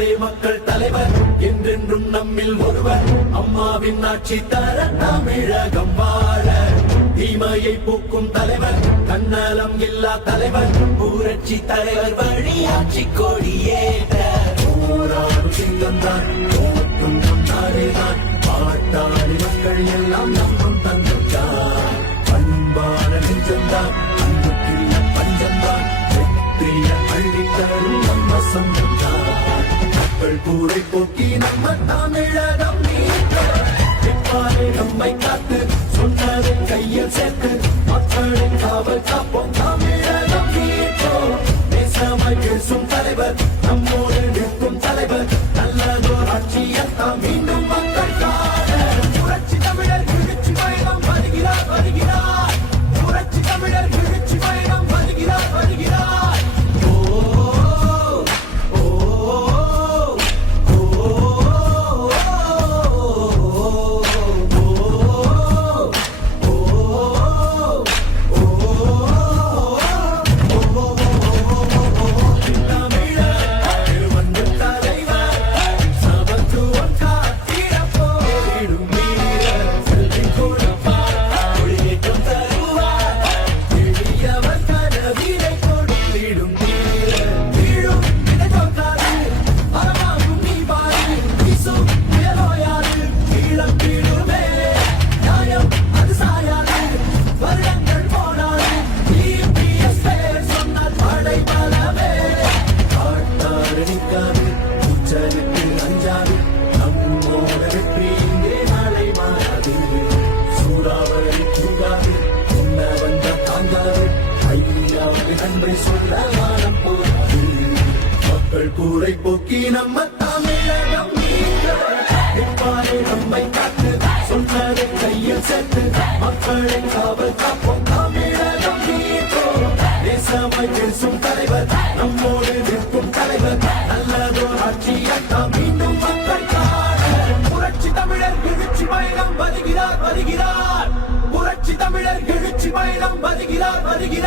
சொன்னாரே மக்கள் தலைவர் என்றென்றும் நம்மில் ஒருவர் அம்மாவின் ஆட்சி தர தமிழகம் வாழ தீமையை போக்கும் தலைவர் தன்னலம் இல்லா தலைவர் புரட்சி தலைவர் வழி ஆட்சி கொடியேற்ற போராடும் சிங்கம்தான் போற்றும் முன்னாலேதான் பாட்டாளி மக்கள் எல்லாம் நம்பும் தந்தான் பண்பான நெஞ்சம்தான் அன்புக்குள்ள பஞ்சம்தான் வெற்றிய அள்ளித்தரும் நம்ம சொந்தம்தான் மக்கள் கூரை போக்கி நம்ம தமிழகம் நீப்பாலே நம்மை காத்து சொன்னதை கையில் சேர்த்து மக்களின் காவல் காப்போம் தமிழகம் நீட்டோம் தேசமாய் பேசும் தலைவர் நம்மோடு நிற்கும் தலைவர் நல்லதோர் ஆட்சியத்தாம் மீண்டும் மக்கள் காண புரட்சி தமிழர் எழுச்சி பயணம் வருகிறார் வருகிறார் புரட்சி தமிழர் எழுச்சி பயணம் வருகிறார் வருகிறார் கூரை போக்கி நம்ம தமிழகம் நீப்பாலே நம்மை காத்து சொன்னதை கையில் சேர்த்து மக்களின் காவல் காப்போம் தமிழகம் நீட்டோம் தேசமாய் பேசும் தலைவர் நம்மோடு நிற்கும் தலைவர் நல்லதோர் ஆட்சியத்தாம் மீண்டும் மக்கள் காண புரட்சி தமிழர் எழுச்சி பயணம் வருகிறார் வருகிறார் புரட்சி தமிழர் எழுச்சி பயணம் வருகிறார் வருகிறார்